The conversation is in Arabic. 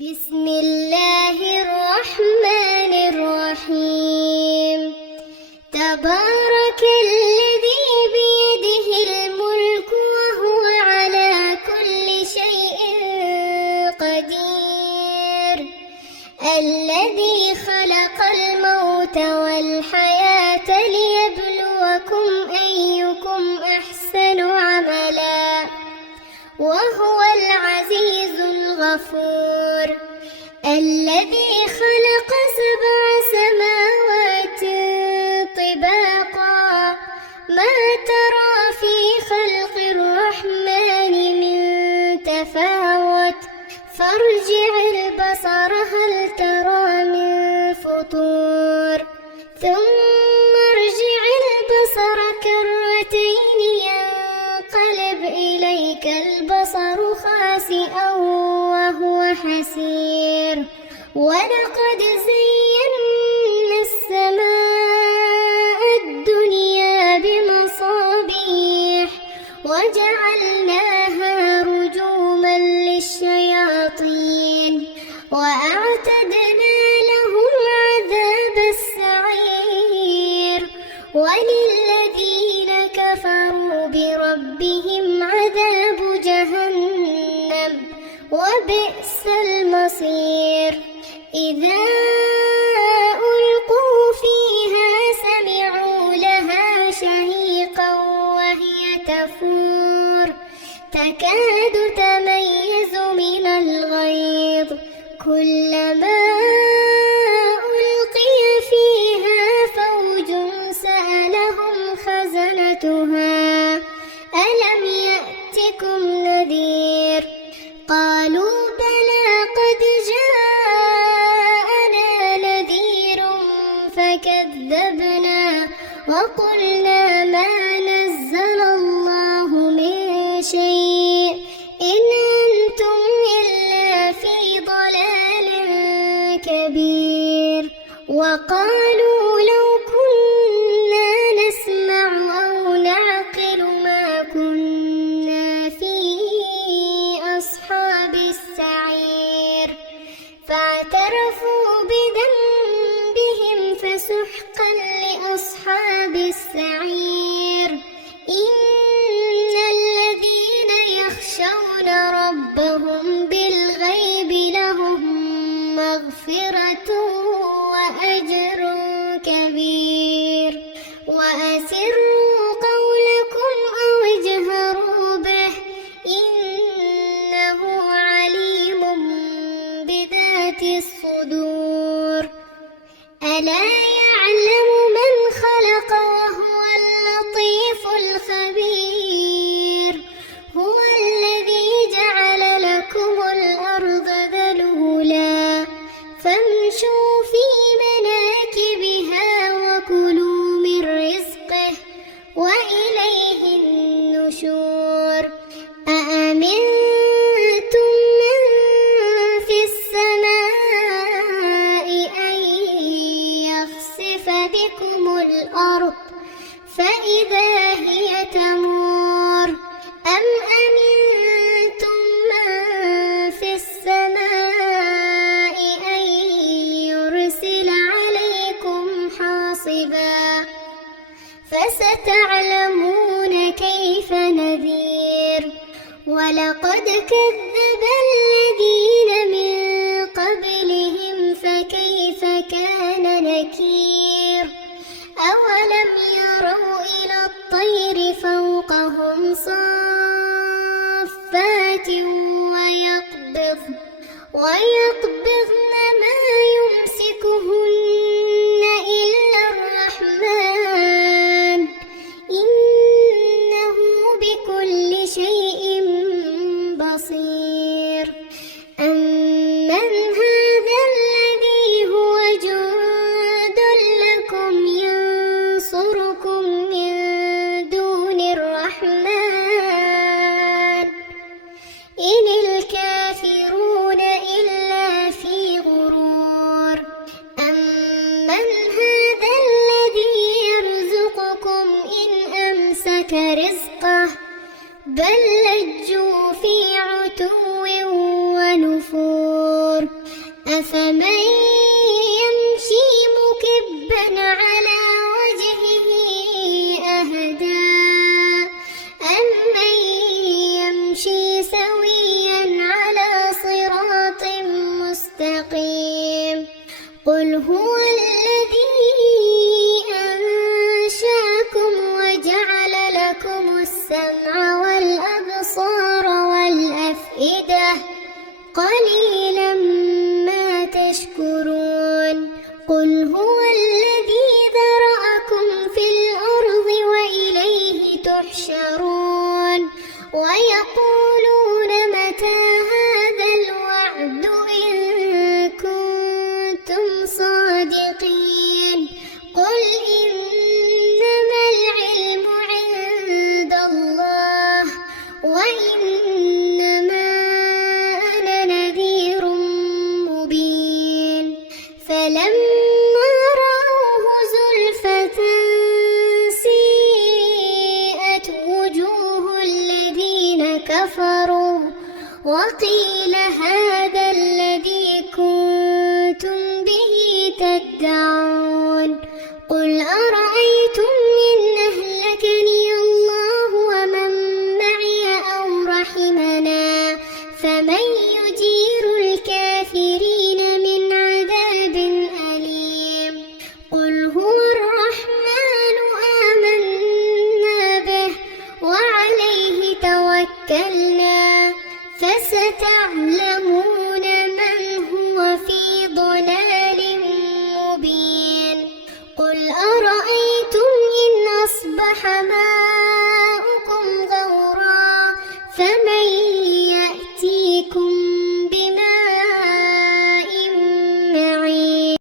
بسم الله الرحمن الرحيم. تبارك الذي بيده الملك وهو على كل شيء قدير، الذي خلق الموت والحياة ليبلوكم أيكم أحسن عملا، وهو العزيز الغفور، الذي خلق 7 سماوات طباقا، ما ترى في خلق الرحمن من تفاوت، فارجع البصر هل ترى من فطور، ثم ارجع البصر كرتين ينقلب إليك البصر خاسئا وهو حسير، ولقد زينا السماء الدنيا بمصابيح وجعلناها رجوما للشياطين، وأعتدنا لهم عذاب السعير، وللذين كفروا بربهم عذاب جهنم وبئس المصير. إذا ألقوا فيها سمعوا لها شهيقا وهي تفور، تكاد تميز من الغيظ، كلما ألقي فيها فوج سألهم خزنتها ألم يأتكم نذير، قالوا بلى قد جاءنا نذير فكذبنا وقلنا ما نزل الله من شيء إن أنتم إلا في ضلال كبير، وقالوا لو كنا نسمع أو نعقل ما كنا في أصحاب السعير، فاعترفوا بذنبهم فسحقا لأصحاب السعير. إن الذين يخشون ربهم بالغيب لهم مغفرة وأجر كبير، وأسروا قولكم أو اجهروا به إنه عليم بذات الصدور. ألا يعلم من خلق وهو اللطيف الخبير، هو الذي جعل لكم الأرض ذلولا فامشوا في مناكبها وكلوا من رزقه وإليه النشور. أأمنتم من في السماء أن يخسف بكم الأرض فإذا هي تمور، أم أمنتم من في السماء أن يرسل عليكم حاصبا، فستعلمون كيف نذير. ولقد كذب الذين من قبلهم فكيف كان نكير، أولم يروا إلى الطير فوقهم صافات ويقبضن ما يمسكهن إلا الرحمن إنه بكل شيء بصير. أمن هذا الذي هو جند لكم ينصركم من دون الرحمن إن الكافرون إلا في أفمن